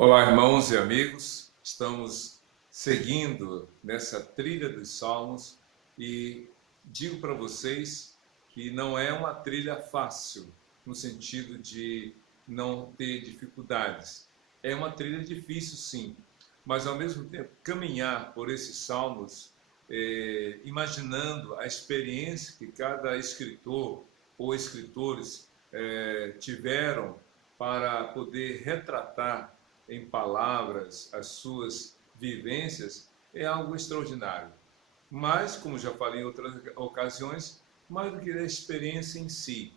Olá, irmãos e amigos. Estamos seguindo nessa trilha dos Salmos e digo para vocês que não é uma trilha fácil, no sentido de não ter dificuldades. É uma trilha difícil, sim, mas ao mesmo tempo caminhar por esses Salmos, imaginando a experiência que cada escritor ou escritores tiveram para poder retratar em palavras as suas vivências, é algo extraordinário. Mas, como já falei em outras ocasiões, mais do que a experiência em si,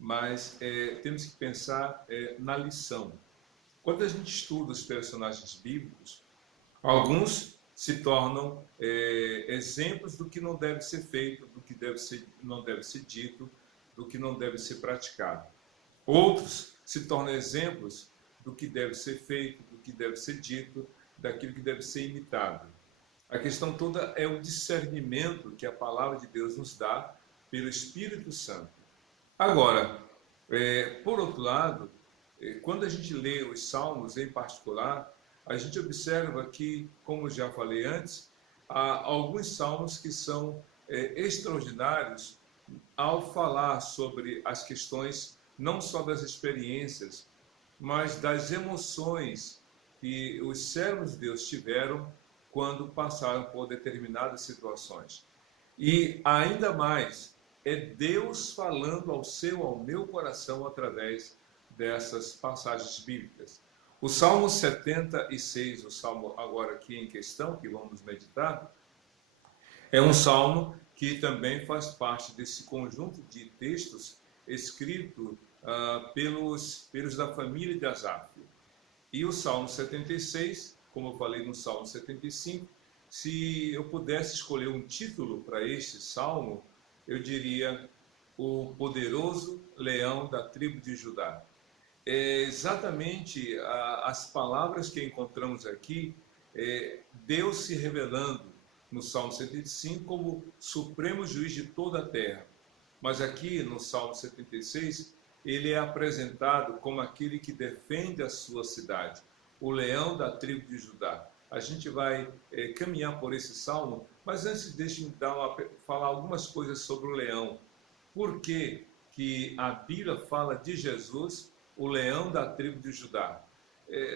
mas temos que pensar na lição. Quando a gente estuda os personagens bíblicos, alguns se tornam exemplos do que não deve ser feito, do que não deve ser dito, do que não deve ser praticado. Outros se tornam exemplos do que deve ser feito, do que deve ser dito, daquilo que deve ser imitado. A questão toda é o discernimento que a palavra de Deus nos dá pelo Espírito Santo. Agora, por outro lado, quando a gente lê os Salmos em particular, a gente observa que, como já falei antes, há alguns salmos que são extraordinários ao falar sobre as questões não só das experiências, mas das emoções que os servos de Deus tiveram quando passaram por determinadas situações. E ainda mais, é Deus falando ao seu, ao meu coração através dessas passagens bíblicas. O Salmo 76, o Salmo agora aqui em questão, que vamos meditar, é um salmo que também faz parte desse conjunto de textos escrito pelos da família de Asaf. E o Salmo 76, como eu falei no Salmo 75, se eu pudesse escolher um título para este salmo, eu diria O Poderoso Leão da Tribo de Judá. É exatamente as palavras que encontramos aqui, Deus se revelando no Salmo 75 como supremo juiz de toda a terra. Mas aqui no Salmo 76, ele é apresentado como aquele que defende a sua cidade, o leão da tribo de Judá. A gente vai caminhar por esse salmo, mas antes deixe-me falar algumas coisas sobre o leão. Por que que a Bíblia fala de Jesus, o leão da tribo de Judá?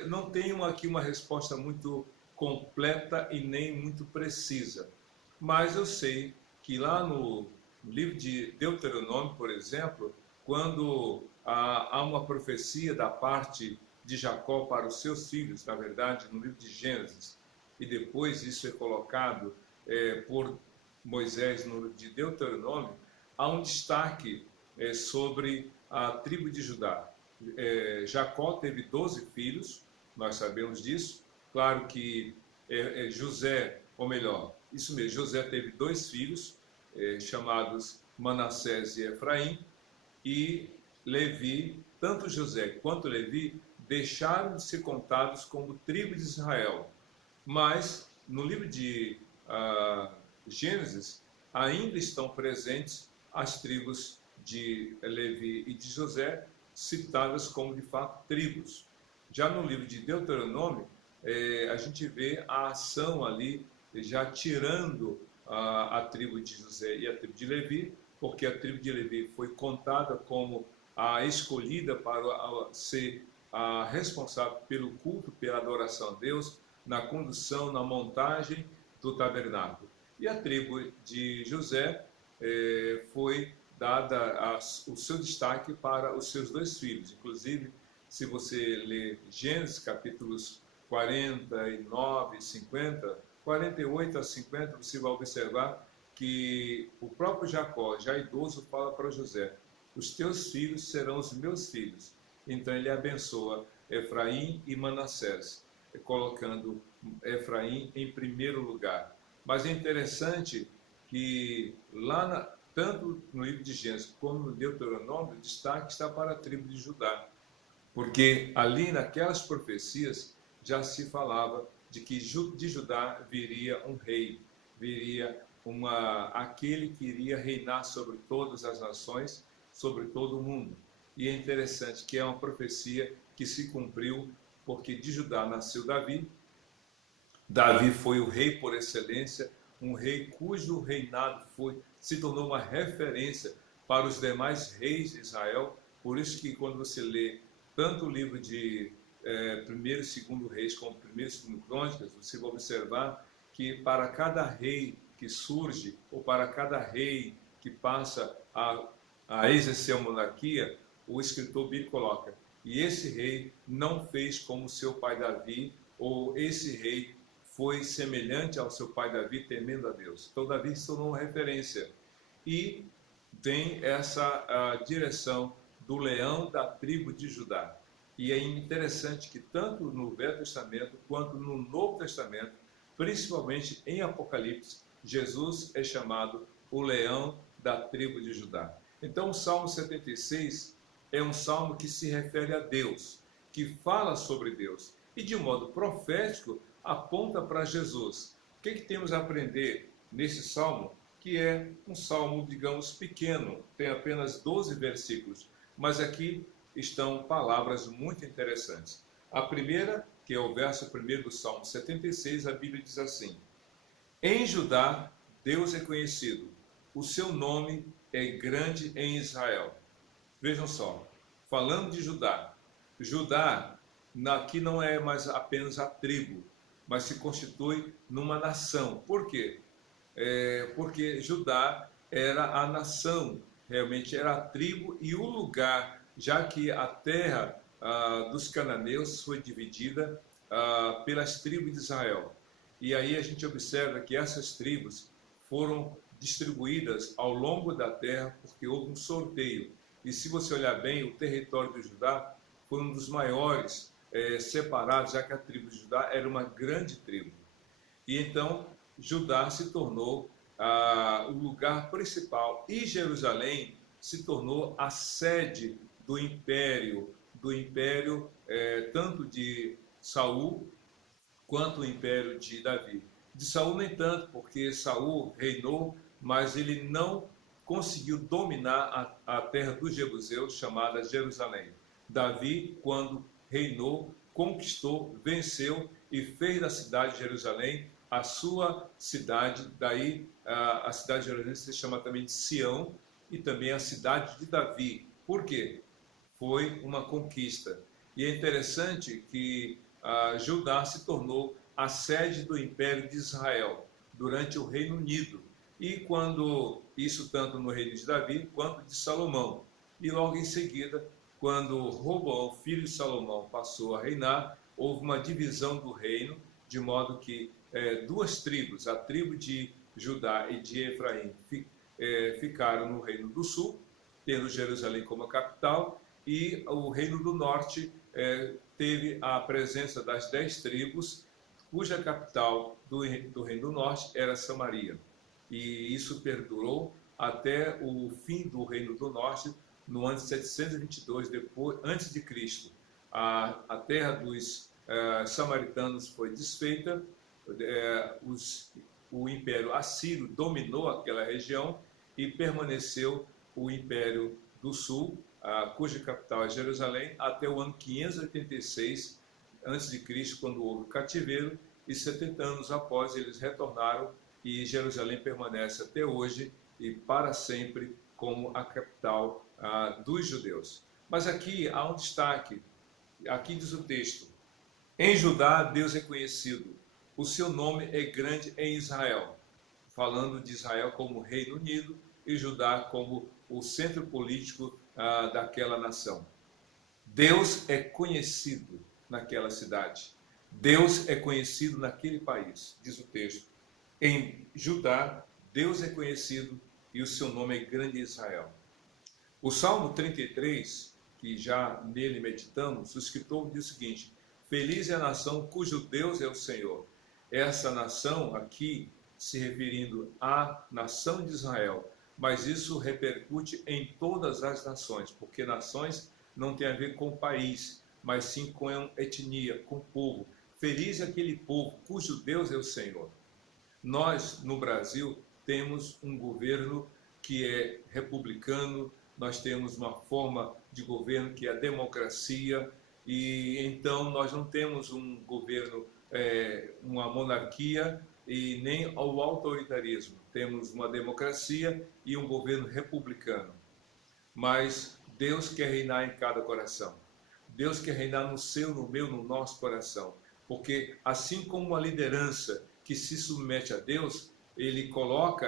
Não tenho aqui uma resposta muito completa e nem muito precisa, mas eu sei que lá no livro de Deuteronômio, por exemplo, quando há uma profecia da parte de Jacó para os seus filhos, na verdade, no livro de Gênesis, e depois isso é colocado por Moisés no livro de Deuteronômio, há um destaque sobre a tribo de Judá. Jacó teve 12 filhos, nós sabemos disso. Claro que José, ou melhor, isso mesmo, José teve 2 filhos, chamados Manassés e Efraim, e Levi, tanto José quanto Levi, deixaram de ser contados como tribo de Israel. Mas, no livro de Gênesis, ainda estão presentes as tribos de Levi e de José, citadas como, de fato, tribos. Já no livro de Deuteronômio, a gente vê a ação ali, já tirando a tribo de José e a tribo de Levi, porque a tribo de Levi foi contada como a escolhida para ser a responsável pelo culto, pela adoração a Deus, na condução, na montagem do tabernáculo. E a tribo de José foi dada o seu destaque para os seus 2 filhos. Inclusive, se você ler Gênesis, capítulos 49 e 50, 48 a 50, você vai observar que o próprio Jacó, já idoso, fala para José: os teus filhos serão os meus filhos. Então ele abençoa Efraim e Manassés, colocando Efraim em primeiro lugar. Mas é interessante que lá, tanto no livro de Gênesis como no Deuteronômio, o destaque está para a tribo de Judá, porque ali naquelas profecias já se falava de que de Judá viria um rei, viria aquele que iria reinar sobre todas as nações, sobre todo o mundo. E é interessante que é uma profecia que se cumpriu porque de Judá nasceu Davi. Davi foi o rei por excelência, um rei cujo reinado se tornou uma referência para os demais reis de Israel. Por isso que quando você lê tanto o livro de 1º e 2º Reis como 1º e 2º Crônicas, você vai observar que para cada rei que surge, ou para cada rei que passa a exercer a monarquia, o escritor bíblico coloca: e esse rei não fez como seu pai Davi, ou esse rei foi semelhante ao seu pai Davi, temendo a Deus. Então Davi se tornou uma referência. E tem essa direção do leão da tribo de Judá. E é interessante que tanto no Velho Testamento quanto no Novo Testamento, principalmente em Apocalipse, Jesus é chamado o leão da tribo de Judá. Então o Salmo 76 é um salmo que se refere a Deus, que fala sobre Deus e de modo profético aponta para Jesus. O que temos a aprender nesse salmo? Que é um salmo, digamos, pequeno, tem apenas 12 versículos, mas aqui estão palavras muito interessantes. A primeira, que é o verso 1 do Salmo 76, a Bíblia diz assim: em Judá, Deus é conhecido, o seu nome é grande em Israel. Vejam só, falando de Judá, Judá aqui não é mais apenas a tribo, mas se constitui numa nação. Por quê? Porque Judá era a nação, realmente era a tribo e o lugar, já que a terra dos cananeus foi dividida pelas tribos de Israel. E aí a gente observa que essas tribos foram distribuídas ao longo da terra porque houve um sorteio. E se você olhar bem, o território de Judá foi um dos maiores separados, já que a tribo de Judá era uma grande tribo. E então Judá se tornou o lugar principal e Jerusalém se tornou a sede do império tanto de Saul quanto o império de Davi. De Saul nem tanto, porque Saul reinou, mas ele não conseguiu dominar a terra dos jebuseus, chamada Jerusalém. Davi, quando reinou, conquistou, venceu e fez da cidade de Jerusalém a sua cidade. Daí a cidade de Jerusalém se chama também de Sião e também a cidade de Davi. Por quê? Foi uma conquista. E é interessante que Judá se tornou a sede do Império de Israel durante o Reino Unido. E quando isso tanto no reino de Davi quanto de Salomão. E logo em seguida, quando Roboão, filho de Salomão, passou a reinar, houve uma divisão do reino, de modo que duas tribos, a tribo de Judá e de Efraim, ficaram no reino do sul, tendo Jerusalém como capital, e o reino do norte teve a presença das 10 tribos, cuja capital do reino do norte era Samaria. E isso perdurou até o fim do reino do norte, no ano 722 antes de Cristo. A terra dos samaritanos foi desfeita, o império assírio dominou aquela região e permaneceu o império do sul, cuja capital é Jerusalém, até o ano 586 a.C., quando houve o cativeiro, e 70 anos após eles retornaram, e Jerusalém permanece até hoje e para sempre como a capital dos judeus. Mas aqui há um destaque, aqui diz o texto: em Judá Deus é conhecido, o seu nome é grande em Israel, falando de Israel como Reino Unido e Judá como o centro político daquela nação. Deus é conhecido naquela cidade, Deus é conhecido naquele país, diz o texto. Em Judá, Deus é conhecido e o seu nome é grande em Israel. O Salmo 33, que já nele meditamos, o escritor diz o seguinte: feliz é a nação cujo Deus é o Senhor. Essa nação aqui, se referindo à nação de Israel, mas isso repercute em todas as nações, porque nações não tem a ver com país, mas sim com etnia, com povo. Feliz é aquele povo cujo Deus é o Senhor. Nós, no Brasil, temos um governo que é republicano, nós temos uma forma de governo que é a democracia, e então nós não temos um governo, uma monarquia e nem o autoritarismo. Temos uma democracia e um governo republicano. Mas Deus quer reinar em cada coração. Deus quer reinar no seu, no meu, no nosso coração. Porque assim como a liderança que se submete a Deus,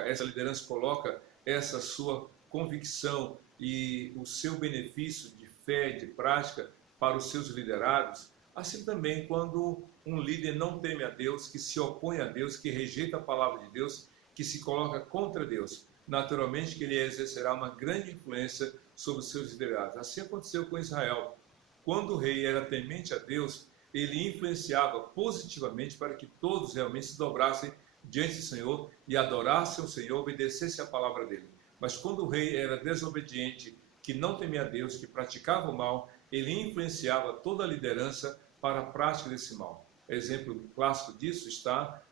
essa liderança coloca essa sua convicção e o seu benefício de fé, de prática para os seus liderados. Assim também quando um líder não teme a Deus, que se opõe a Deus, que rejeita a palavra de Deus, que se coloca contra Deus, naturalmente que ele exercerá uma grande influência sobre os seus liderados. Assim aconteceu com Israel. Quando o rei era temente a Deus, ele influenciava positivamente para que todos realmente se dobrassem diante do Senhor e adorassem o Senhor, obedecessem a palavra dele. Mas quando o rei era desobediente, que não temia a Deus, que praticava o mal, ele influenciava toda a liderança para a prática desse mal. Exemplo clássico disso está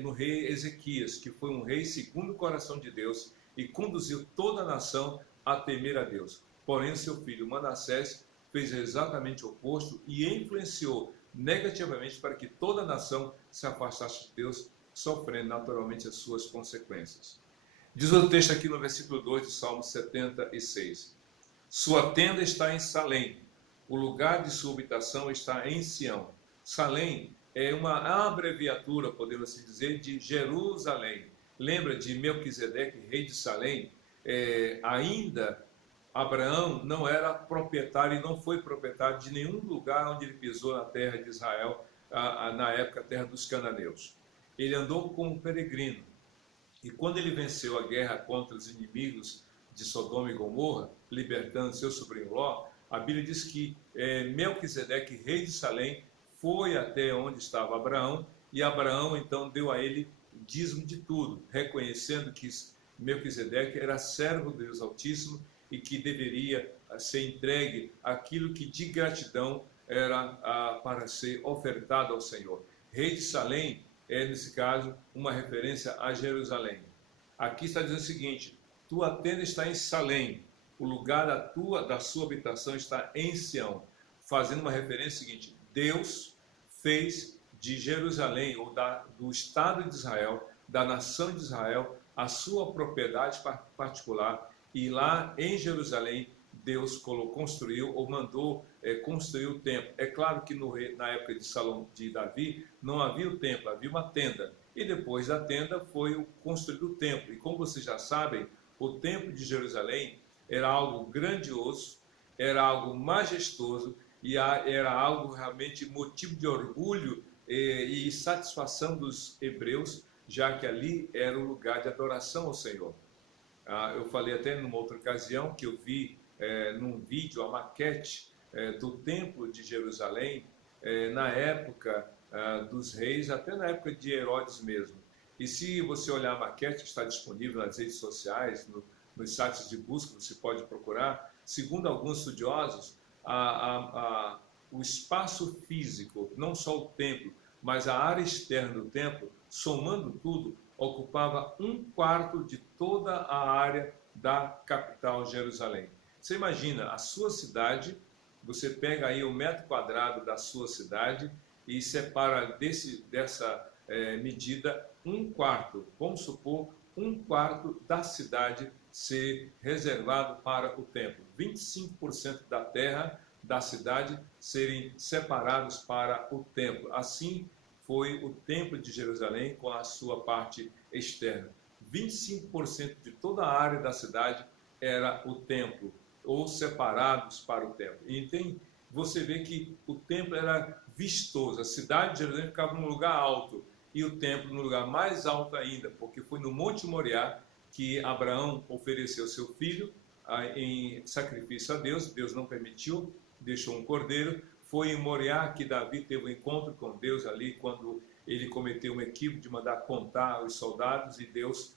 no rei Ezequias, que foi um rei segundo o coração de Deus e conduziu toda a nação a temer a Deus. Porém, seu filho Manassés fez exatamente o oposto e influenciou negativamente para que toda a nação se afastasse de Deus, sofrendo naturalmente as suas consequências. Diz o texto aqui no versículo 2 de Salmo 76. Sua tenda está em Salém, o lugar de sua habitação está em Sião. Salém é uma abreviatura, podemos assim dizer, de Jerusalém. Lembra de Melquisedeque, rei de Salém? Ainda Abraão não era proprietário e não foi proprietário de nenhum lugar onde ele pisou na terra de Israel, na época a terra dos cananeus. Ele andou como peregrino. E quando ele venceu a guerra contra os inimigos de Sodoma e Gomorra, libertando seu sobrinho Ló, a Bíblia diz que Melquisedeque, rei de Salém, foi até onde estava Abraão, e Abraão então deu a ele dízimo de tudo, reconhecendo que Melquisedeque era servo de Deus Altíssimo e que deveria ser entregue aquilo que de gratidão era para ser ofertado ao Senhor. Rei de Salém nesse caso, uma referência a Jerusalém. Aqui está dizendo o seguinte: tua tenda está em Salém, o lugar da sua habitação está em Sião, fazendo uma referência seguinte: Deus fez de Jerusalém, ou do Estado de Israel, da nação de Israel, a sua propriedade particular, e lá em Jerusalém Deus construiu ou mandou construir o templo. É claro que na época de Davi não havia o templo, havia uma tenda. E depois da tenda foi construído o templo. E como vocês já sabem, o templo de Jerusalém era algo grandioso, era algo majestoso e era algo realmente motivo de orgulho e satisfação dos hebreus, já que ali era o lugar de adoração ao Senhor. Eu falei até numa outra ocasião que eu vi num vídeo a maquete do Templo de Jerusalém na época dos reis, até na época de Herodes mesmo. E se você olhar a maquete que está disponível nas redes sociais, nos sites de busca, você pode procurar, segundo alguns estudiosos, o espaço físico, não só o templo, mas a área externa do templo, somando tudo, ocupava 1/4 de toda a área da capital Jerusalém. Você imagina a sua cidade, você pega aí o metro quadrado da sua cidade e separa dessa medida 1/4, vamos supor, 1/4 da cidade ser reservado para o templo. 25% da terra da cidade serem separados para o templo. Assim foi o templo de Jerusalém com a sua parte externa. 25% de toda a área da cidade era o templo, ou separados para o templo. E então você vê que o templo era vistoso, a cidade de Jerusalém ficava num lugar alto e o templo no lugar mais alto ainda, porque foi no Monte Moriá que Abraão ofereceu seu filho em sacrifício a Deus. Deus não permitiu, deixou um cordeiro. Foi em Moriá que Davi teve um encontro com Deus ali, quando ele cometeu um equívoco de mandar contar os soldados, e Deus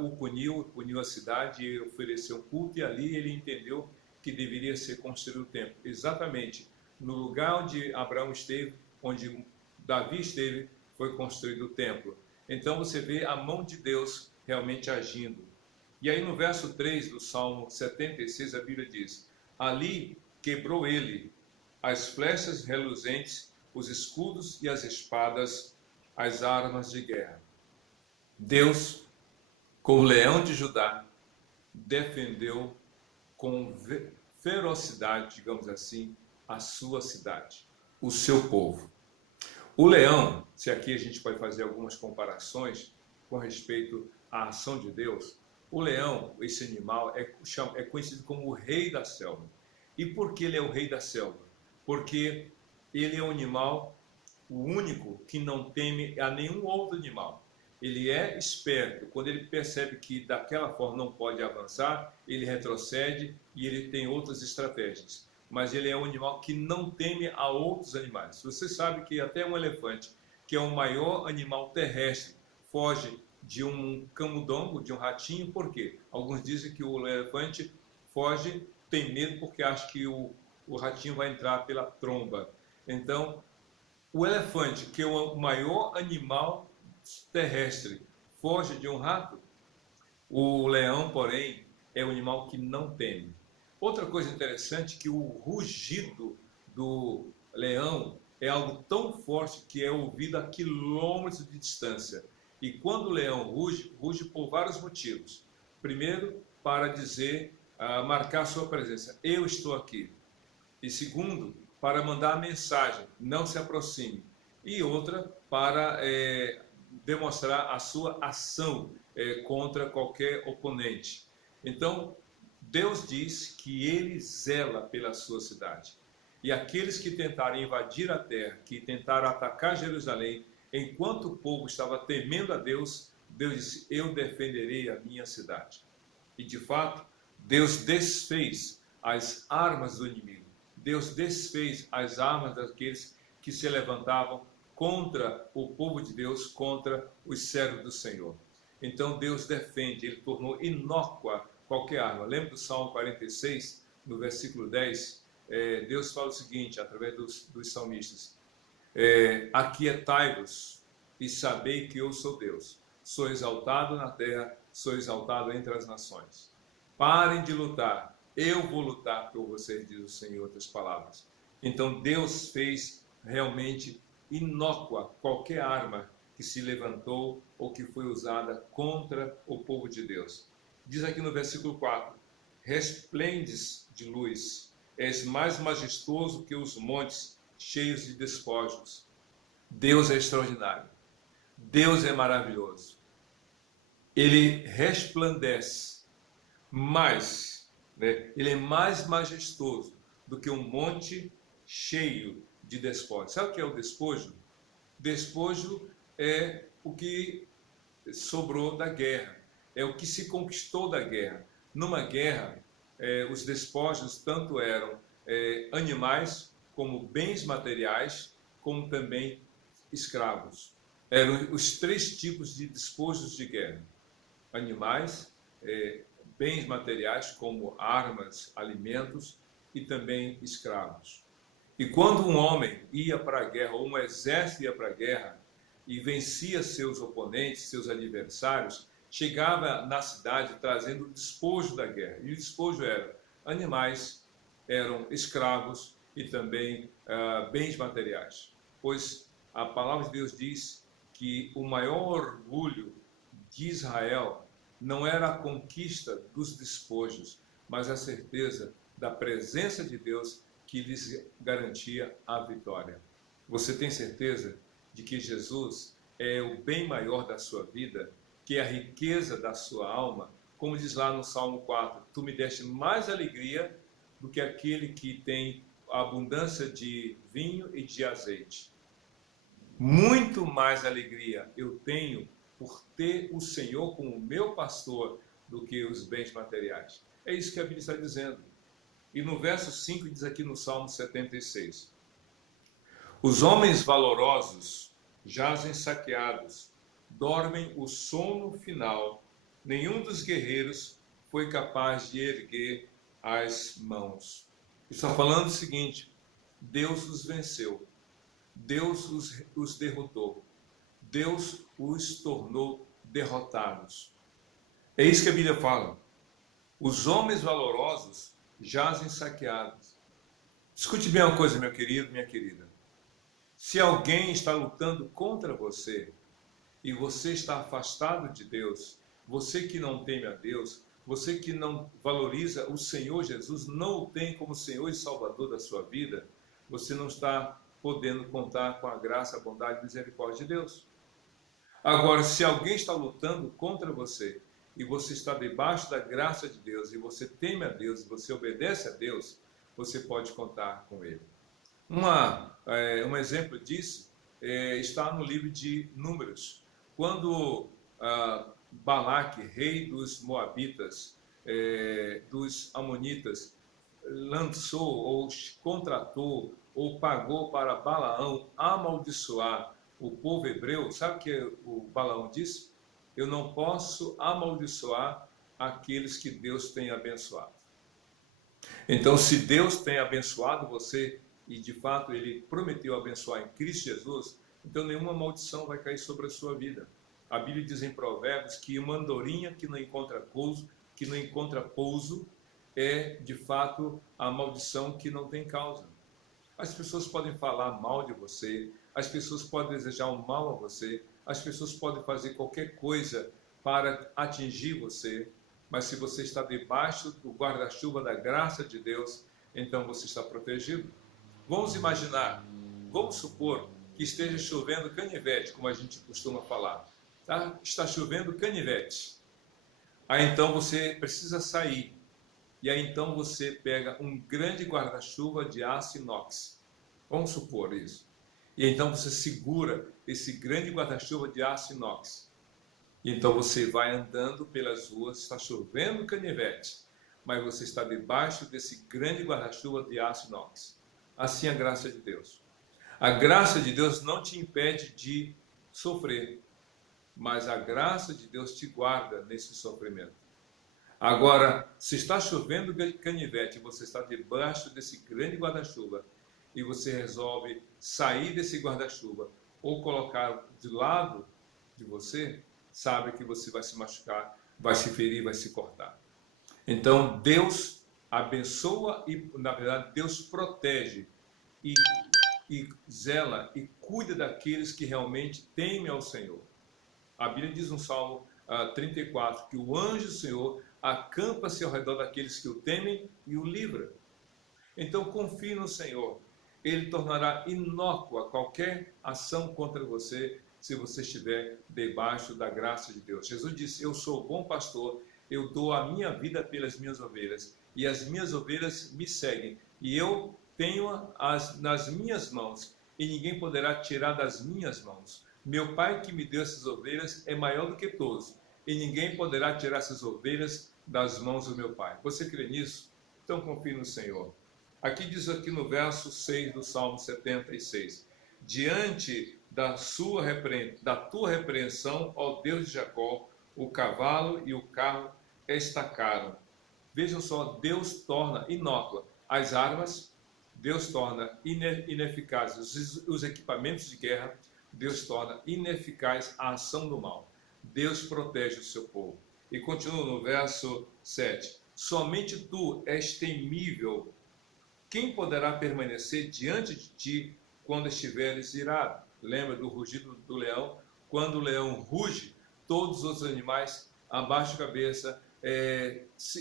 o puniu a cidade e ofereceu um culto, e ali ele entendeu que deveria ser construído o templo. Exatamente no lugar onde Abraão esteve, onde Davi esteve, foi construído o templo. Então você vê a mão de Deus realmente agindo. E aí no verso 3 do Salmo 76, a Bíblia diz: ali quebrou ele as flechas reluzentes, os escudos e as espadas, as armas de guerra. Deus, como leão de Judá, defendeu com ferocidade, digamos assim, a sua cidade, o seu povo. O leão, se aqui a gente pode fazer algumas comparações com respeito à ação de Deus, o leão, esse animal, é conhecido como o rei da selva. E por que ele é o rei da selva? Porque ele é um animal, o único que não teme a nenhum outro animal. Ele é esperto. Quando ele percebe que daquela forma não pode avançar, ele retrocede e ele tem outras estratégias. Mas ele é um animal que não teme a outros animais. Você sabe que até um elefante, que é o maior animal terrestre, foge de um camundongo, de um ratinho. Por quê? Alguns dizem que o elefante foge, tem medo porque acha que o ratinho vai entrar pela tromba. Então, o elefante, que é o maior animal terrestre, foge de um rato. O leão, porém, é um animal que não teme. Outra coisa interessante é que o rugido do leão é algo tão forte que é ouvido a quilômetros de distância. E quando o leão ruge, ruge por vários motivos. Primeiro, para dizer, marcar sua presença, eu estou aqui. E segundo, para mandar a mensagem, não se aproxime. E outra, para demonstrar a sua ação contra qualquer oponente. Então, Deus diz que ele zela pela sua cidade. E aqueles que tentaram invadir a terra, que tentaram atacar Jerusalém, enquanto o povo estava temendo a Deus, Deus disse, eu defenderei a minha cidade. E de fato, Deus desfez as armas do inimigo. Deus desfez as armas daqueles que se levantavam contra o povo de Deus, contra os servos do Senhor. Então Deus defende, ele tornou inócua qualquer arma. Lembra do Salmo 46, no versículo 10? Deus fala o seguinte, através dos salmistas: aquietai-vos e sabei que eu sou Deus. Sou exaltado na terra, sou exaltado entre as nações. Parem de lutar, eu vou lutar por vocês, diz o Senhor, em outras palavras. Então Deus fez realmente inócua qualquer arma que se levantou ou que foi usada contra o povo de Deus. Diz aqui no versículo 4, resplendes de luz, és mais majestoso que os montes cheios de despojos. Deus é extraordinário, Deus é maravilhoso, ele resplandece mais, né? Ele é mais majestoso do que um monte cheio de despojos. Sabe o que é o despojo? Despojo é o que sobrou da guerra, é o que se conquistou da guerra. Numa guerra, os despojos tanto eram animais, como bens materiais, como também escravos. Eram os três tipos de despojos de guerra: animais, bens materiais, como armas, alimentos, e também escravos. E quando um homem ia para a guerra, ou um exército ia para a guerra, e vencia seus oponentes, seus adversários, chegava na cidade trazendo o despojo da guerra. E o despojo era animais, eram escravos e também bens materiais. Pois a palavra de Deus diz que o maior orgulho de Israel não era a conquista dos despojos, mas a certeza da presença de Deus que lhes garantia a vitória. Você tem certeza de que Jesus é o bem maior da sua vida, que é a riqueza da sua alma? Como diz lá no Salmo 4, tu me deste mais alegria do que aquele que tem a abundância de vinho e de azeite. Muito mais alegria eu tenho por ter o Senhor como meu pastor do que os bens materiais. É isso que a Bíblia está dizendo. E no verso 5 diz aqui no Salmo 76, os homens valorosos jazem saqueados, dormem o sono final, nenhum dos guerreiros foi capaz de erguer as mãos. Está falando o seguinte: Deus os venceu, Deus os derrotou, Deus os tornou derrotados. É isso que a Bíblia fala. Os homens valorosos jazem saqueados. Escute bem uma coisa, meu querido, minha querida. Se alguém está lutando contra você e você está afastado de Deus, você que não teme a Deus, você que não valoriza o Senhor Jesus, não o tem como Senhor e Salvador da sua vida, você não está podendo contar com a graça, a bondade e misericórdia de Deus. Agora, se alguém está lutando contra você e você está debaixo da graça de Deus e você teme a Deus e você obedece a Deus, você pode contar com Ele. Um exemplo disso está no livro de Números. Quando Balaque, rei dos Moabitas, dos Amonitas, lançou ou contratou ou pagou para Balaão amaldiçoar o povo hebreu, sabe o que o Balaão disse? Eu não posso amaldiçoar aqueles que Deus tem abençoado. Então, se Deus tem abençoado você, e de fato Ele prometeu abençoar em Cristo Jesus, então nenhuma maldição vai cair sobre a sua vida. A Bíblia diz em Provérbios que uma andorinha que não encontra pouso, é de fato a maldição que não tem causa. As pessoas podem falar mal de você, as pessoas podem desejar um mal a você, as pessoas podem fazer qualquer coisa para atingir você, mas se você está debaixo do guarda-chuva da graça de Deus, então você está protegido. Vamos imaginar, vamos supor que esteja chovendo canivete, como a gente costuma falar. Tá? Está chovendo canivete. Aí então você precisa sair. E aí então você pega um grande guarda-chuva de aço inox. Vamos supor isso. E então você segura esse grande guarda-chuva de aço inox. E então você vai andando pelas ruas, está chovendo canivete, mas você está debaixo desse grande guarda-chuva de aço inox. Assim é a graça de Deus. A graça de Deus não te impede de sofrer, mas a graça de Deus te guarda nesse sofrimento. Agora, se está chovendo canivete e você está debaixo desse grande guarda-chuva e você resolve sair desse guarda-chuva ou colocar de lado de você, sabe que você vai se machucar, vai se ferir, vai se cortar. Então, Deus abençoa e, na verdade, Deus protege e zela e cuida daqueles que realmente temem ao Senhor. A Bíblia diz no Salmo 34 que o anjo do Senhor acampa-se ao redor daqueles que o temem e o livra. Então confie no Senhor. Ele tornará inócua qualquer ação contra você se você estiver debaixo da graça de Deus. Jesus disse, eu sou o bom pastor, eu dou a minha vida pelas minhas ovelhas e as minhas ovelhas me seguem e eu tenho-as nas minhas mãos e ninguém poderá tirar das minhas mãos. Meu Pai que me deu essas ovelhas é maior do que todos e ninguém poderá tirar essas ovelhas das mãos do meu Pai. Você crê nisso? Então confie no Senhor. Aqui diz aqui no verso 6 do Salmo 76. Diante da tua repreensão, ó Deus de Jacó, o cavalo e o carro estacaram. Vejam só, Deus torna inócua as armas, Deus torna ineficazes os equipamentos de guerra, Deus torna ineficaz a ação do mal. Deus protege o seu povo. E continua no verso 7. Somente tu és temível. Quem poderá permanecer diante de ti quando estiveres irado? Lembra do rugido do leão? Quando o leão ruge, todos os outros animais abaixam a cabeça,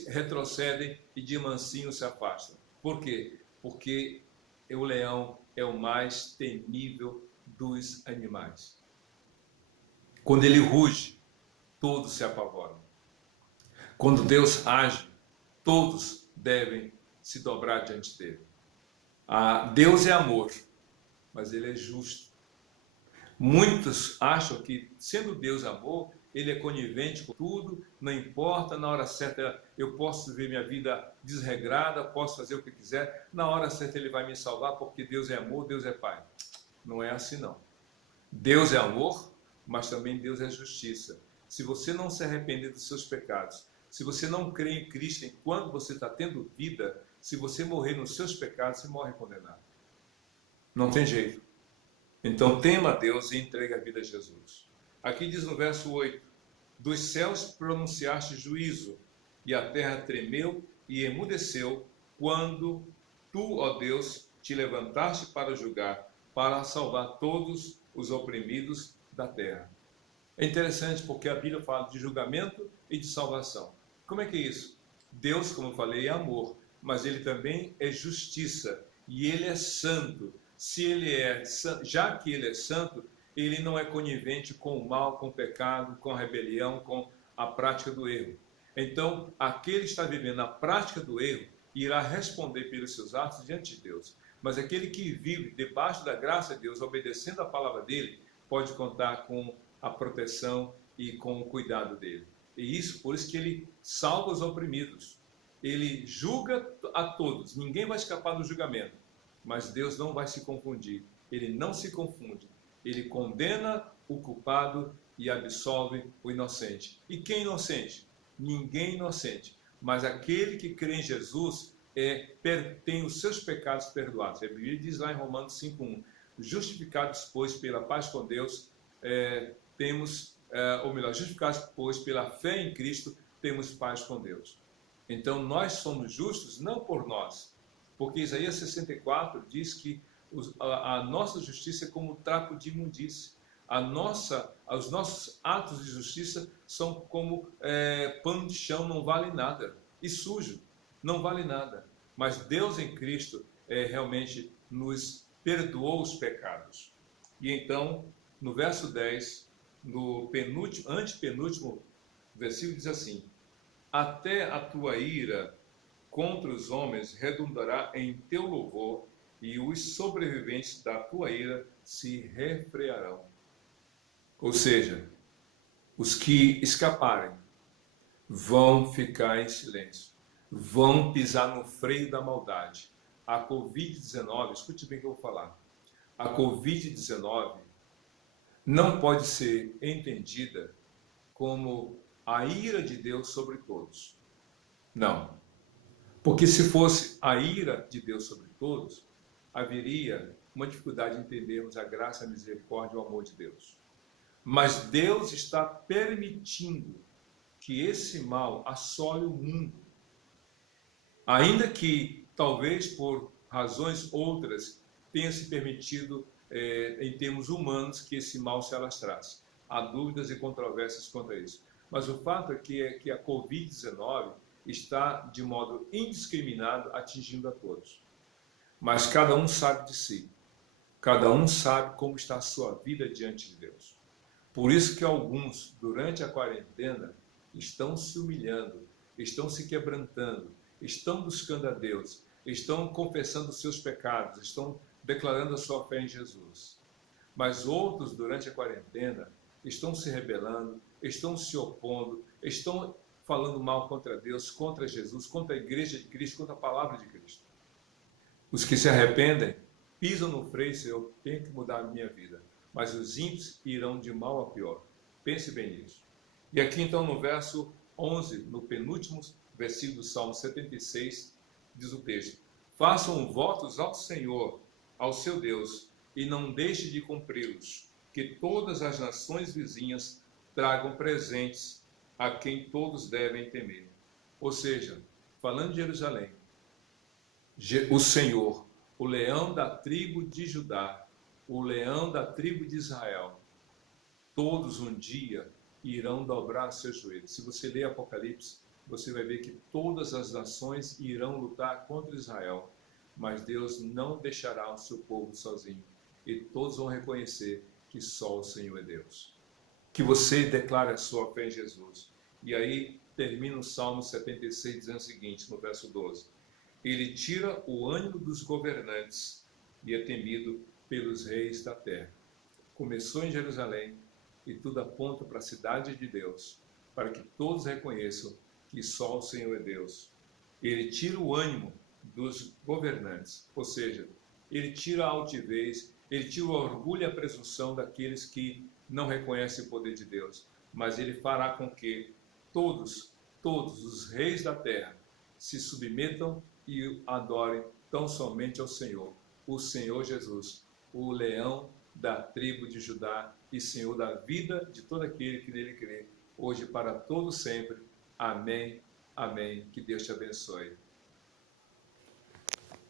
retrocedem e de mansinho se afastam. Por quê? Porque o leão é o mais temível dos animais. Quando ele ruge, todos se apavoram. Quando Deus age, todos devem se dobrar diante dele. Deus é amor, mas ele é justo. Muitos acham que, sendo Deus amor, ele é conivente com tudo, não importa, na hora certa eu posso viver minha vida desregrada, posso fazer o que quiser, na hora certa ele vai me salvar porque Deus é amor, Deus é Pai. Não é assim não. Deus é amor, mas também Deus é justiça. Se você não se arrepender dos seus pecados, se você não crê em Cristo enquanto você está tendo vida, se você morrer nos seus pecados, você morre condenado. Não tem jeito. Então tema a Deus e entregue a vida a Jesus. Aqui diz no verso 8, dos céus pronunciaste juízo, e a terra tremeu e emudeceu quando Tu, ó Deus, te levantaste para julgar, para salvar todos os oprimidos da terra. É interessante porque a Bíblia fala de julgamento e de salvação. Como é que é isso? Deus, como eu falei, é amor, mas ele também é justiça e ele é santo. Se ele é, já que ele é santo, ele não é conivente com o mal, com o pecado, com a rebelião, com a prática do erro. Então, aquele que está vivendo a prática do erro irá responder pelos seus atos diante de Deus. Mas aquele que vive debaixo da graça de Deus, obedecendo a palavra dele, pode contar com a proteção e com o cuidado dele. E isso, por isso que ele salva os oprimidos. Ele julga a todos. Ninguém vai escapar do julgamento. Mas Deus não vai se confundir. Ele não se confunde. Ele condena o culpado e absolve o inocente. E quem é inocente? Ninguém inocente. Mas aquele que crê em Jesus tem os seus pecados perdoados. A Bíblia diz lá em Romanos 5:1: justificados, pois, pela paz com Deus, justificados, pois, pela fé em Cristo, temos paz com Deus. Então, nós somos justos não por nós, porque Isaías 64 diz que a nossa justiça é como trapo de imundície. Os nossos atos de justiça são como pano de chão, não vale nada. E sujo, não vale nada. Mas Deus em Cristo realmente nos perdoou os pecados. E então, no verso 10, no antepenúltimo versículo, diz assim: até a tua ira contra os homens redundará em teu louvor, e os sobreviventes da tua ira se refrearão. Ou seja, os que escaparem vão ficar em silêncio, vão pisar no freio da maldade. A Covid-19, escute bem o que eu vou falar, a Covid-19 não pode ser entendida como a ira de Deus sobre todos. Não. Porque se fosse a ira de Deus sobre todos, haveria uma dificuldade em entendermos a graça, a misericórdia e o amor de Deus. Mas Deus está permitindo que esse mal assole o mundo. Ainda que, talvez por razões outras, tenha se permitido, em termos humanos, que esse mal se alastrasse. Há dúvidas e controvérsias quanto a isso. Mas o fato é que a Covid-19 está, de modo indiscriminado, atingindo a todos. Mas cada um sabe de si. Cada um sabe como está a sua vida diante de Deus. Por isso que alguns, durante a quarentena, estão se humilhando, estão se quebrantando, estão buscando a Deus, estão confessando os seus pecados, estão declarando a sua fé em Jesus. Mas outros, durante a quarentena, estão se rebelando, estão se opondo, estão falando mal contra Deus, contra Jesus, contra a igreja de Cristo, contra a palavra de Cristo. Os que se arrependem pisam no freio e dizem: eu tenho que mudar a minha vida. Mas os ímpios irão de mal a pior. Pense bem nisso. E aqui então no verso 11, no penúltimo versículo do Salmo 76, diz o texto: façam votos ao Senhor, ao seu Deus, e não deixe de cumpri-los, que todas as nações vizinhas tragam presentes a quem todos devem temer. Ou seja, falando de Jerusalém, o Senhor, o leão da tribo de Judá, o leão da tribo de Israel, todos um dia irão dobrar seus joelhos. Se você ler Apocalipse, você vai ver que todas as nações irão lutar contra Israel, mas Deus não deixará o seu povo sozinho, e todos vão reconhecer que só o Senhor é Deus. Que você declare a sua fé em Jesus. E aí termina o Salmo 76 dizendo o seguinte, no verso 12: ele tira o ânimo dos governantes e é temido pelos reis da terra. Começou em Jerusalém e tudo aponta para a cidade de Deus, para que todos reconheçam que só o Senhor é Deus. Ele tira o ânimo dos governantes, ou seja, ele tira a altivez, ele tira o orgulho e a presunção daqueles que não reconhecem o poder de Deus, mas ele fará com que todos os reis da terra se submetam e adorem tão somente ao Senhor, o Senhor Jesus, o leão da tribo de Judá e Senhor da vida de todo aquele que nele crê, hoje para todo sempre. Amém, amém. Que Deus te abençoe.